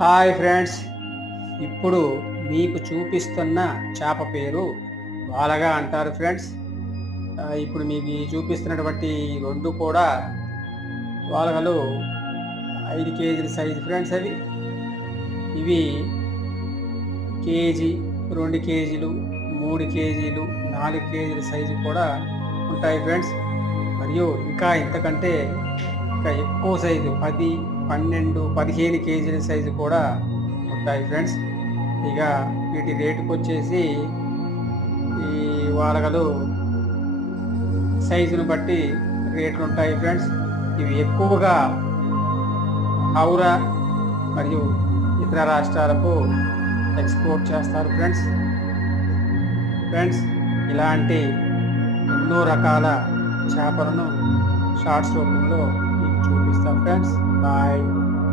Hi friends, ఇప్పుడు మీకు చూపిస్తున్న చేప పేరు వాలగా అంటారు ఫ్రెండ్స్. ఇప్పుడు మీకు చూపిస్తున్నటువంటి రెండు కూడా వాలగలు 5 కేజీల సైజు ఫ్రెండ్స్. ఇవి కేజీ, 2 కేజీలు, 3 కేజీలు, 4 కేజీల సైజు కూడా ఉంటాయి ఫ్రెండ్స్. మరియు ఇంకా ఇంతకంటే ఇంకా ఎక్కువ సైజు 10, 12, 15 కేజీల సైజు కూడా ఉంటాయి ఫ్రెండ్స్. ఇక వీటి రేటుకు వచ్చేసి ఈ వాలగలు సైజును బట్టి రేట్లు ఉంటాయి ఫ్రెండ్స్. ఇవి ఎక్కువగా హౌరా మరియు ఇతర రాష్ట్రాలకు ఎక్స్పోర్ట్ చేస్తారు ఫ్రెండ్స్. ఇలాంటి ఎన్నో రకాల చేపలను షార్ట్స్ రూపంలో మీకు చూపిస్తాం ఫ్రెండ్స్. బాయ్.